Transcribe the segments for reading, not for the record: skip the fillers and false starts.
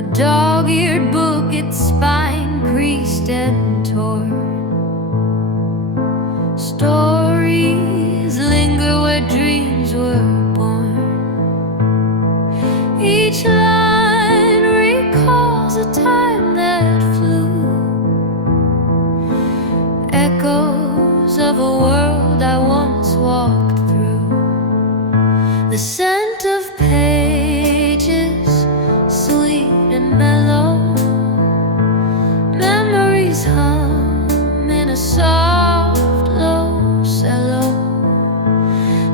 A dog-eared book, its spine creased and torn. Stories linger where dreams were born. Each line recalls a time that flew, echoes of a world I once walked through. The scent of pages, sweet and mellow, memories hum in a soft, low cello.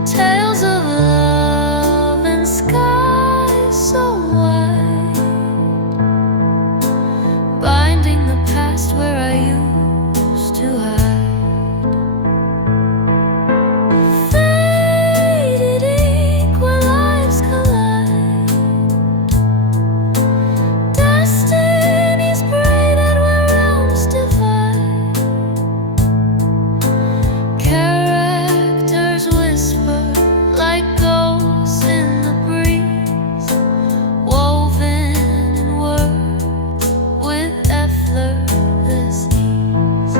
Tales of love and skies so wide, binding the past where I used to hide. Faded ink where lives collide, destinies braided where realms divide. Characters whisper like ghosts in the breeze, woven in words with effortless ease.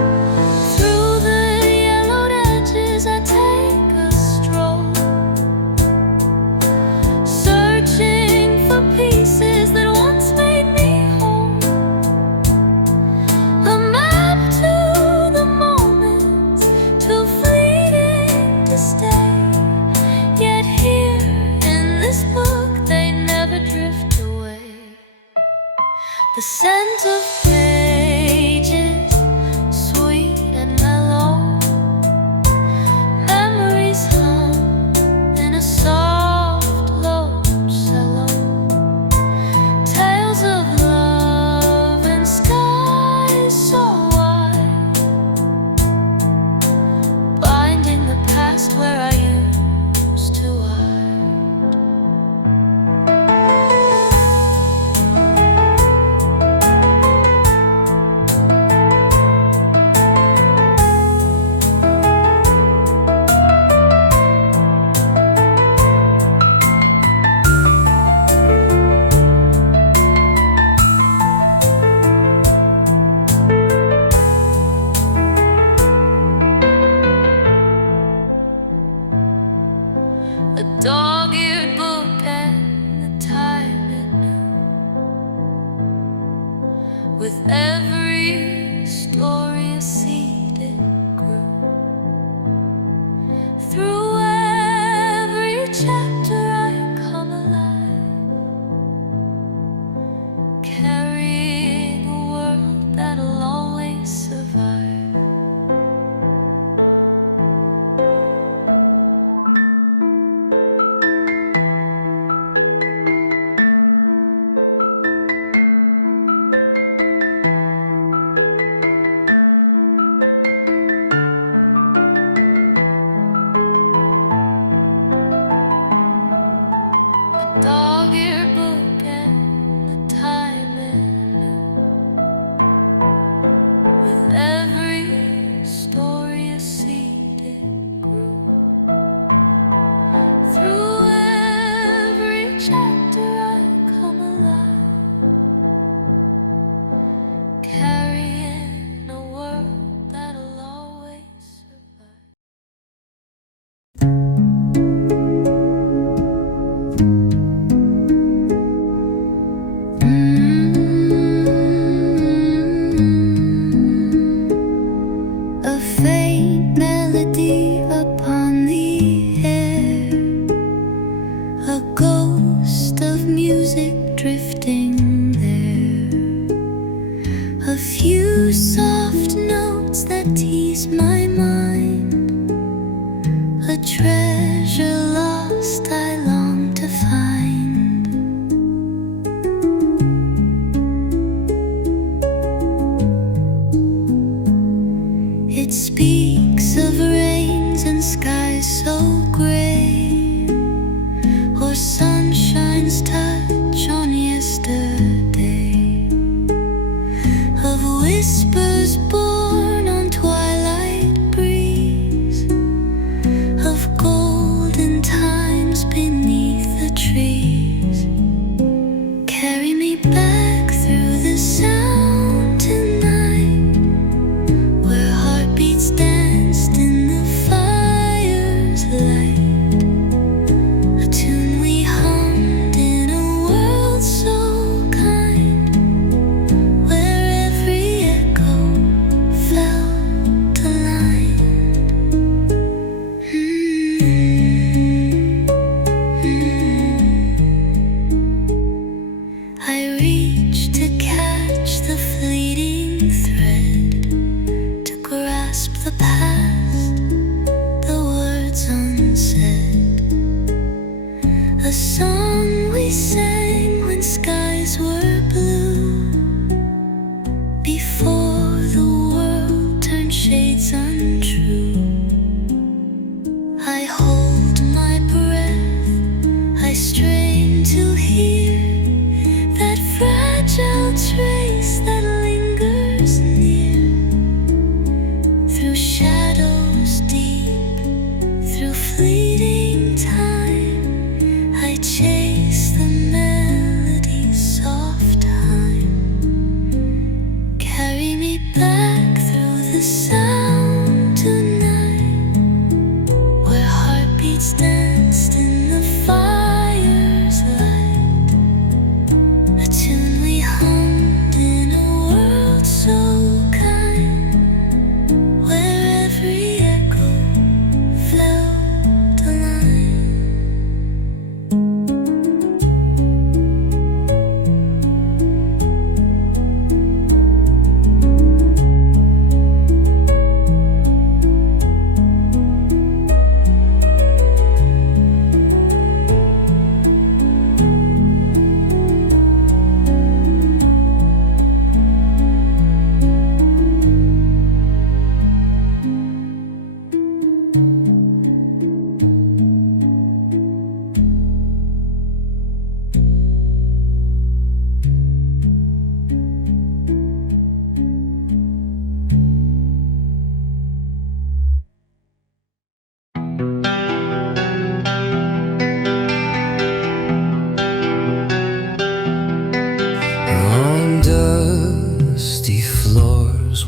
Through the yellowed edges I take a stroll, searching for pieces that once made me whole. A map to the moments, too fleeting to stay. Yet here in this book they never drift away. The scent of pages, sweet and mellow, memories hum in a soft, low cello. Tales of love and skies so wide, binding the past where I used to hide. A dog-eared book and the time it knew. With every story a seed it grew. Through every chapter I come alive, carrying a world that'll always survive. Dog-eared book and the time it knew. With every story a seed it grew. Through every chapter I come alive, carrying a world that'll always survive. A faint melody upon the air, a ghost of music drifting there. A few soft notes that tease my mind, a treasure lost I long to find. It speaks of rains and skies so gray, or sunshine's touch on yesterday.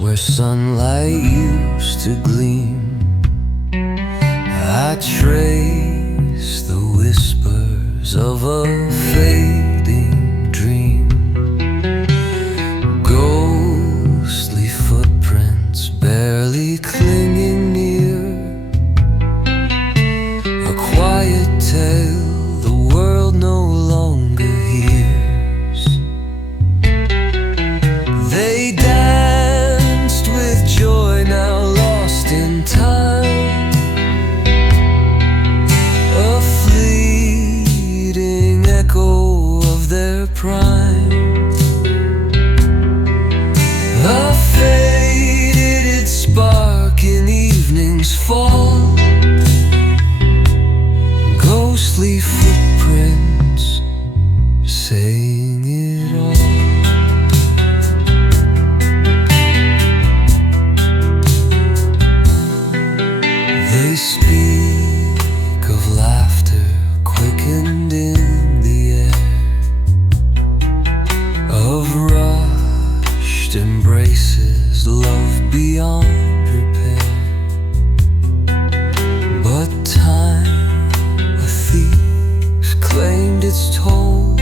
where sunlight used to gleam. I trace the whispers of a fading dream, ghostly footprints barely clinging near, a quiet tale the world no longer hears. They danced with joy, now lost in time, a fleeting echo of their prime, a faded spark in evening's fall, ghostly footprints saying it all. They speak of laughter quickened in the air, of rushed embraces, love beyond repair. But time, a thief, claimed its toll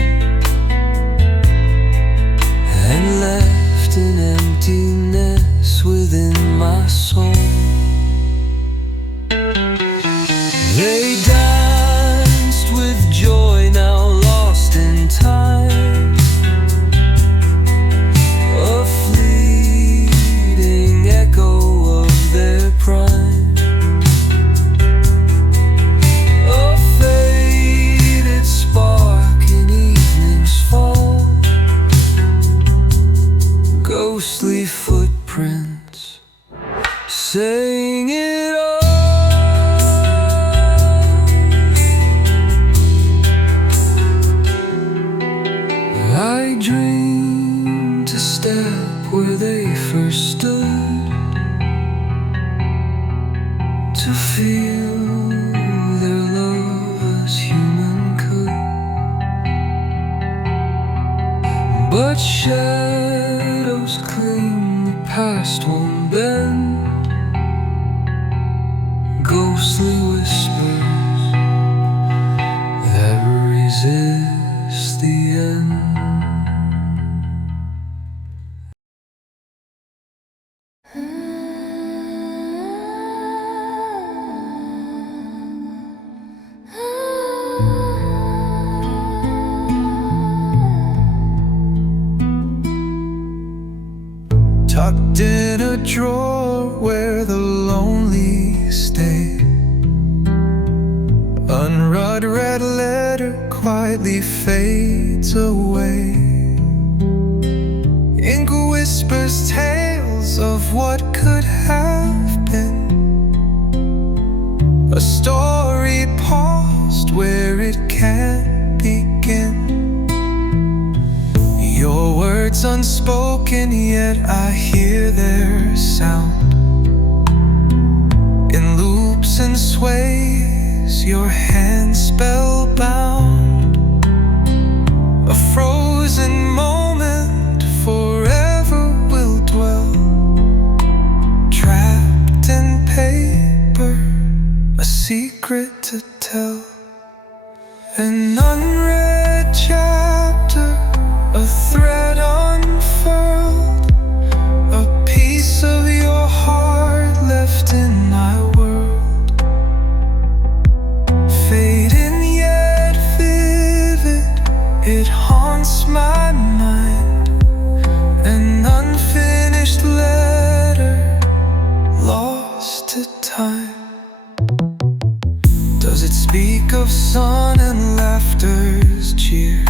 and left an emptiness within my soul. They danced with joy, now lost in time, a fleeting echo of their prime, a faded spark in evening's fall, ghostly footprints saying it all. I dream to step where they first stood, to feel their love as human could. But shadows cling, the past won't bend, ghostly whispers that resist the end. Tucked in a drawer where the lonely stay, unread red letter quietly fades away. Ink whispers tales of what could have been, a story paused where it can't begin. Your words unspoken, yet I hear their sound. In loops and sways, your hands spellbound, a frozen moment forever will dwell, trapped in paper, a secret to tell. An unread chapter, a thread unfurled, a piece of your heart left in my world, fading yet vivid, it haunts my mind. An unfinished letter, lost to time. Does it speak of sun and laughter's cheer,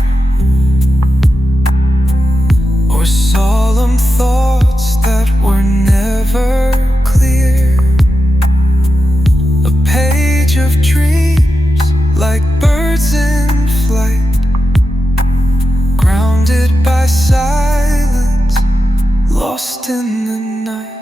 or solemn thoughts that were never clear? A page of dreams like birds in flight, grounded by silence, lost in the night.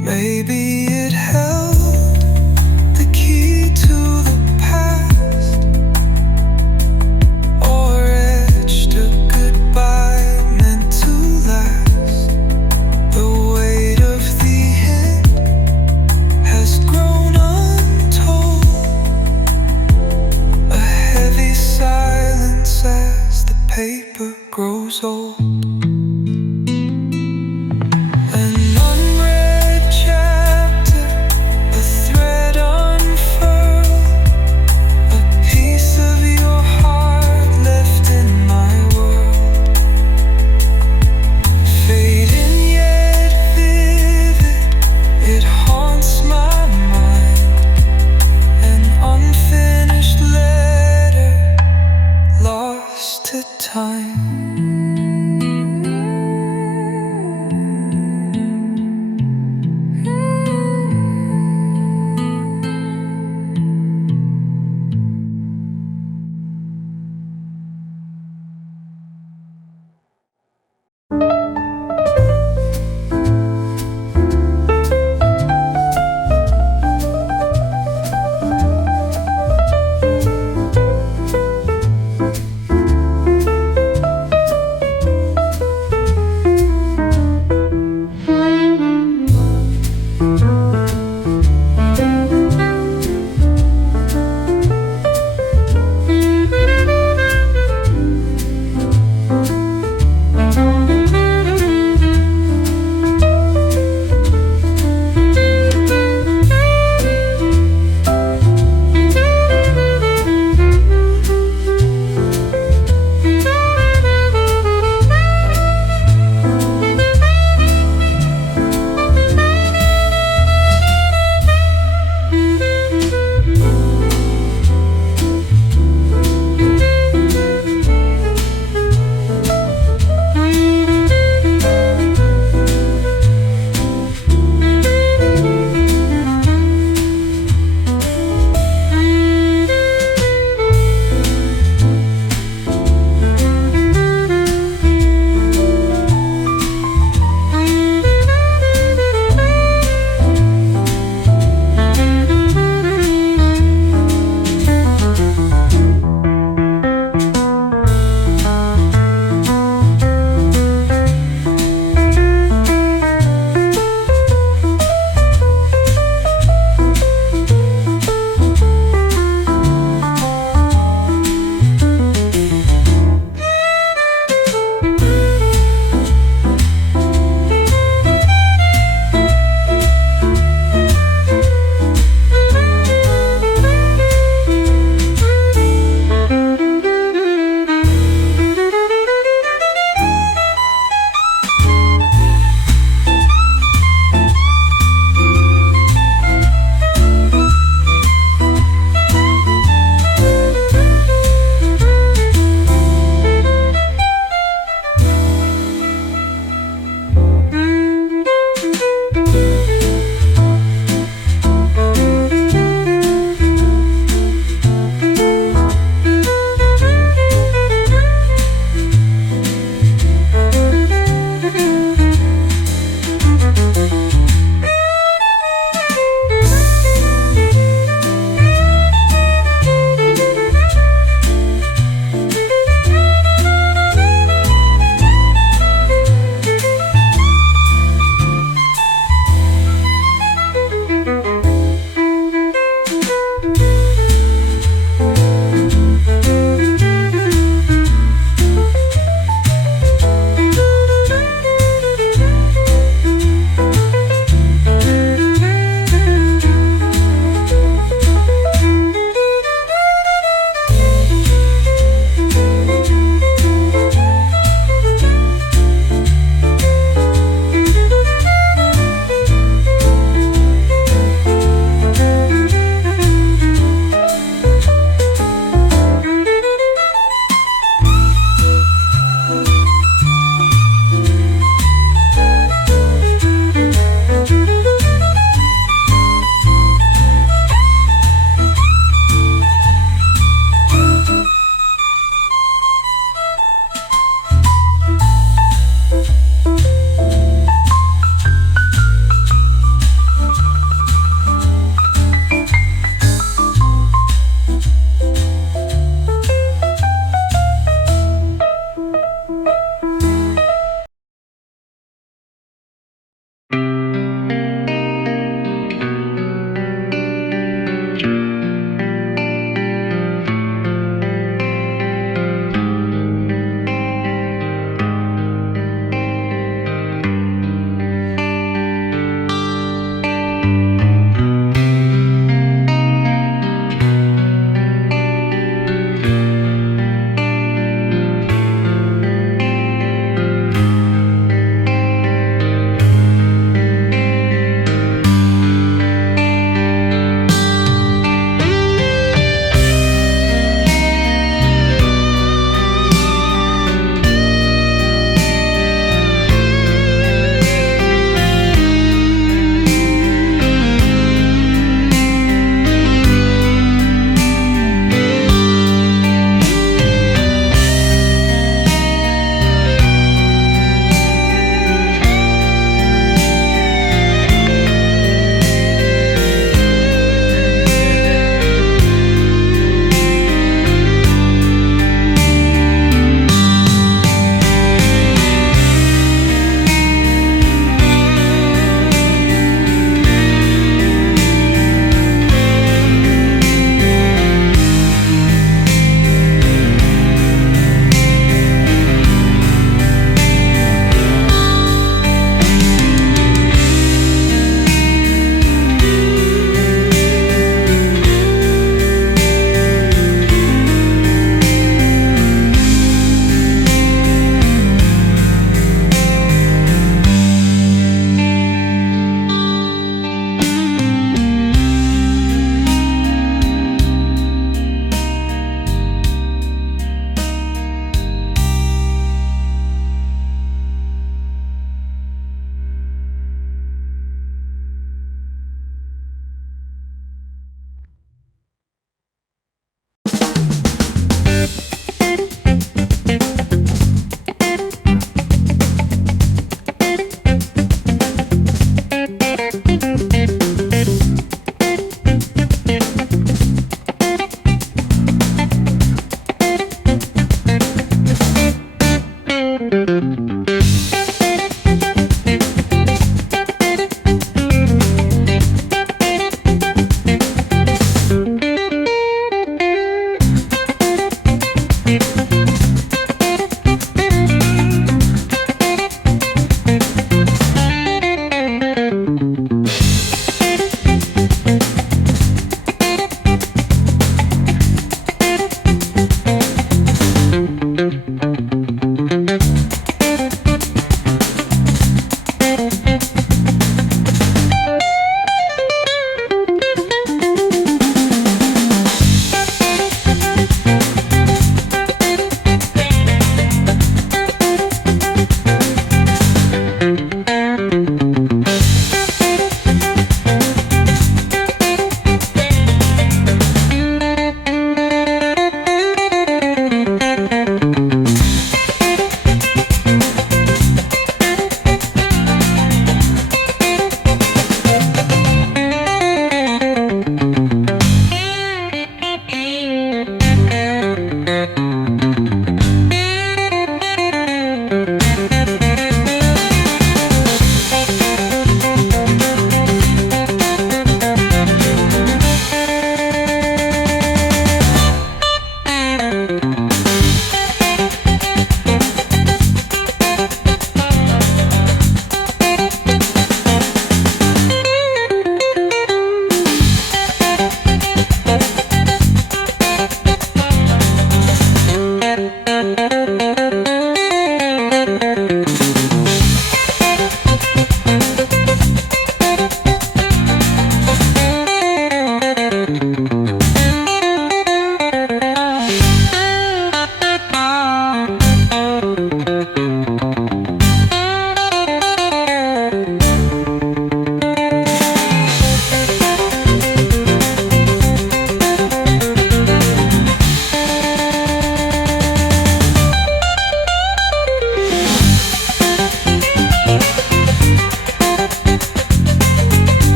Maybe it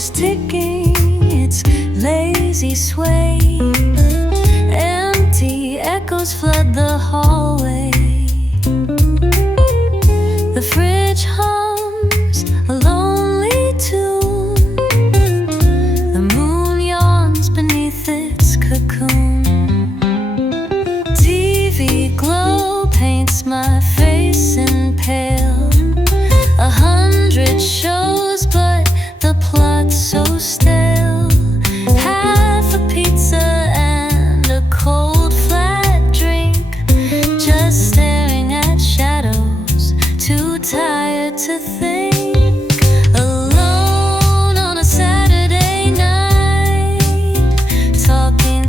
is ticking its lazy sway. Empty echoes flood the hallway. The fridge hums a lonely tune. The moon yawns beneath its cocoon. TV glow paints my face in pale. 100 shows, but the plot's so stale. Half a pizza and a cold flat drink, just staring at shadows, too tired to think. Alone on a Saturday night, talking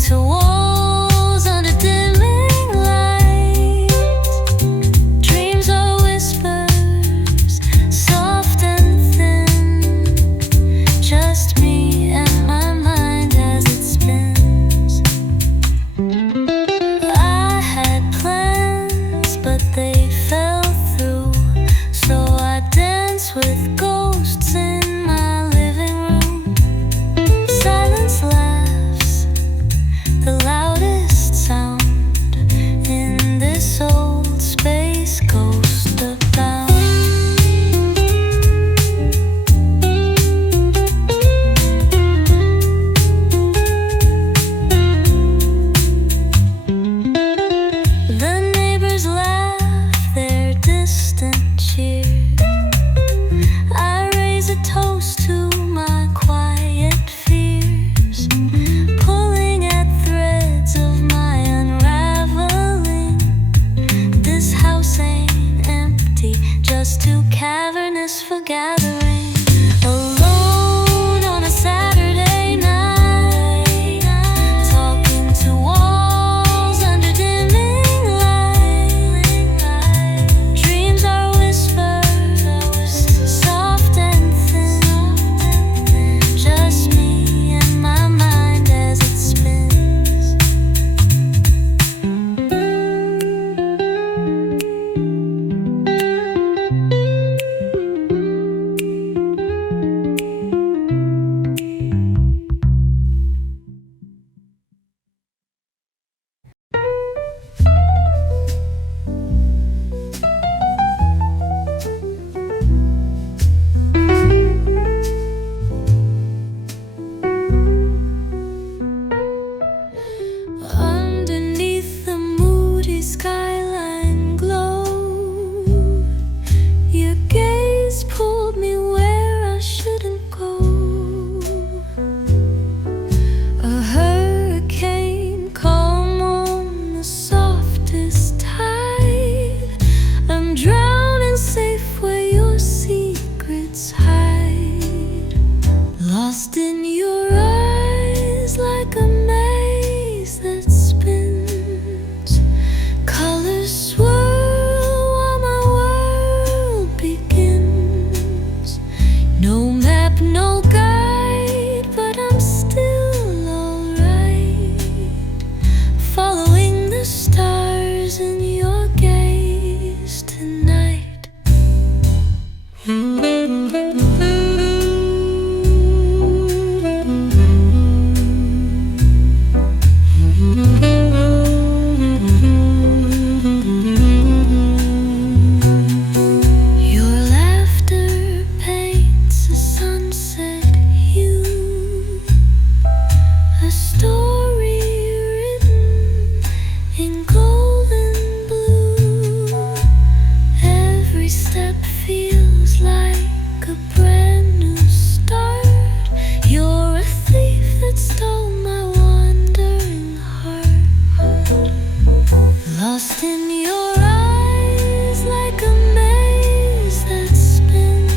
lost in your eyes like a maze that spins.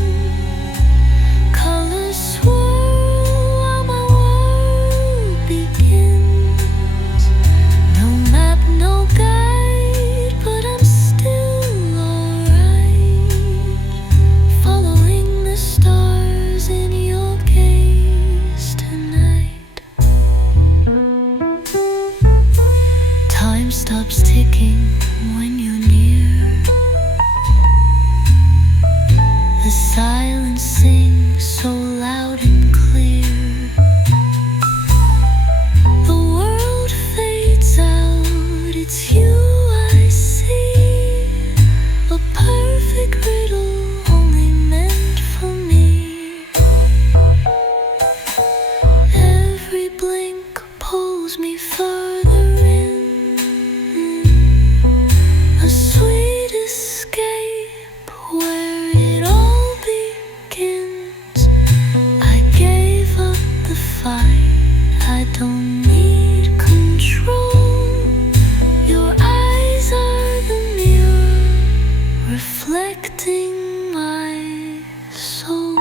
Colors swirl while my world begins. No map, no guide, but I'm still alright. Following the stars in your gaze tonight. Time stops ticking when you're near. The silence sings so loud and clear. The world fades out, it's you I see. A perfect riddle only meant for me. Every blink pulls me further in. A sweet escape where it all begins. I gave up the fight, I don't need control. Your eyes are the mirror reflecting my soul.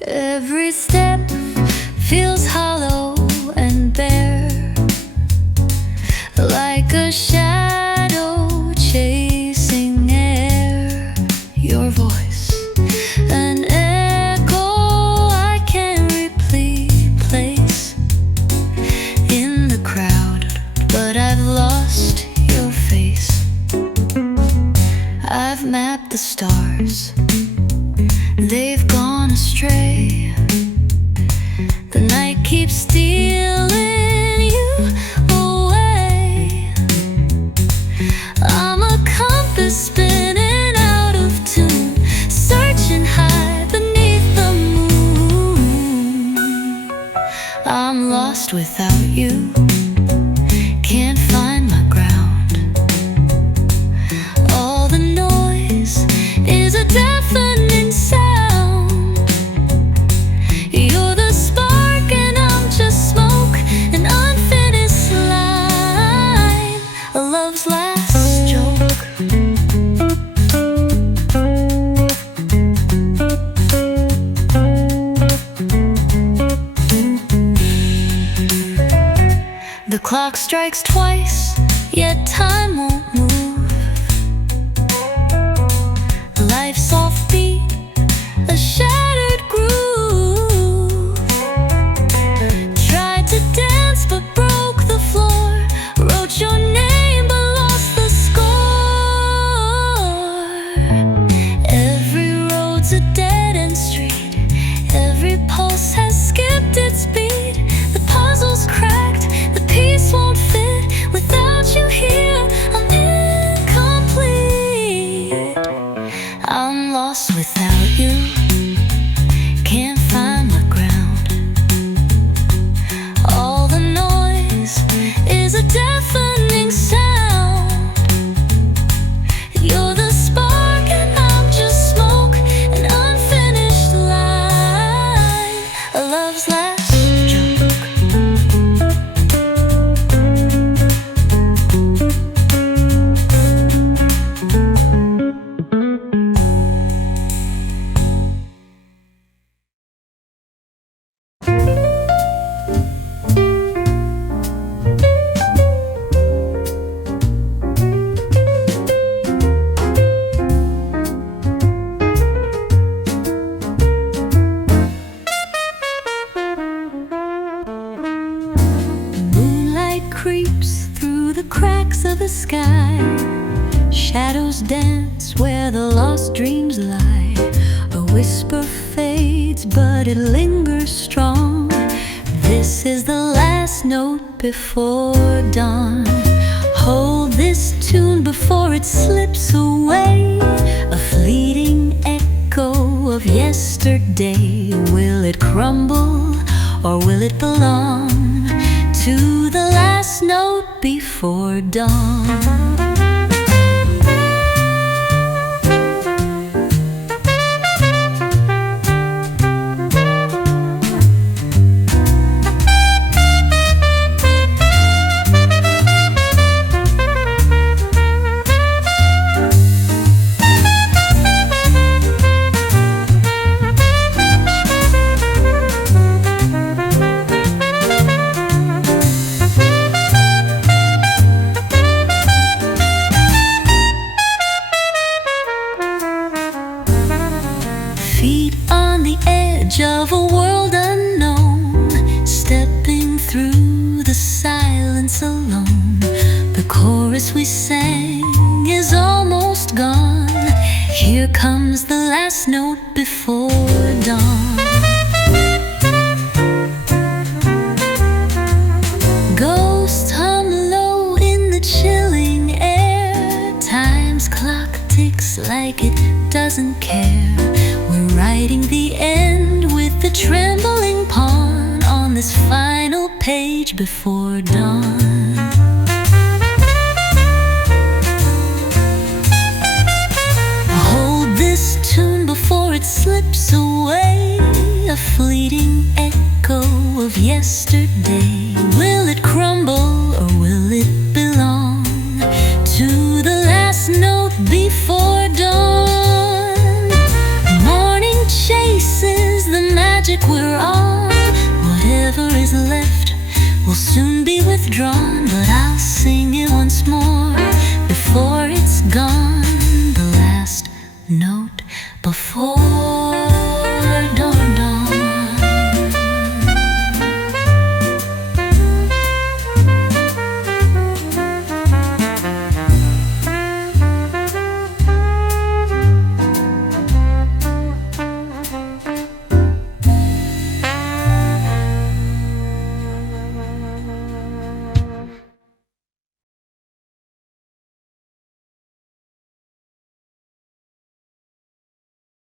Every step feels hollow and bare, like a shadow chasing air. Your voice, an echo I can't replace in the crowd, but I've lost your face. I've mapped the stars, they've gone astray. The night keeps stealing you away. I'm a compass spinning out of tune, searching high beneath the moon. I'm lost without you, can't find my ground. All the noise is a deafening sound. You're the spark and I'm just smoke, an unfinished line, a love's last joke. The clock strikes twice, yet time won't move. Life's offbeat, a shattered groove. Tried to dance but broke the floor. Wrote your name but lost the score. Every road's a dead-end street, every pulse has skipped its beat. The puzzle's cracked, the piece won't fit without you here. I'm sky. Shadows dance where the lost dreams lie. A whisper fades, but it lingers strong. This is the last note before dawn. Hold this tune before it slips away. A fleeting echo of yesterday. Will it crumble or will it belong to the last note before dawn? Feet on the edge of a world unknown, stepping through the silence alone. The chorus we sang is almost gone. Here comes the last note before dawn. Ghosts hum low in the chilling air. Time's clock ticks like it doesn't care. We're writing the end with the trembling pawn on this final page before dawn. Hold this tune before it slips away. A fleeting echo of yesterday. Will it crumble or will it belong to the last note before dawn? Chases the magic we're on. Whatever is left will soon be withdrawn, but I'll sing it once more.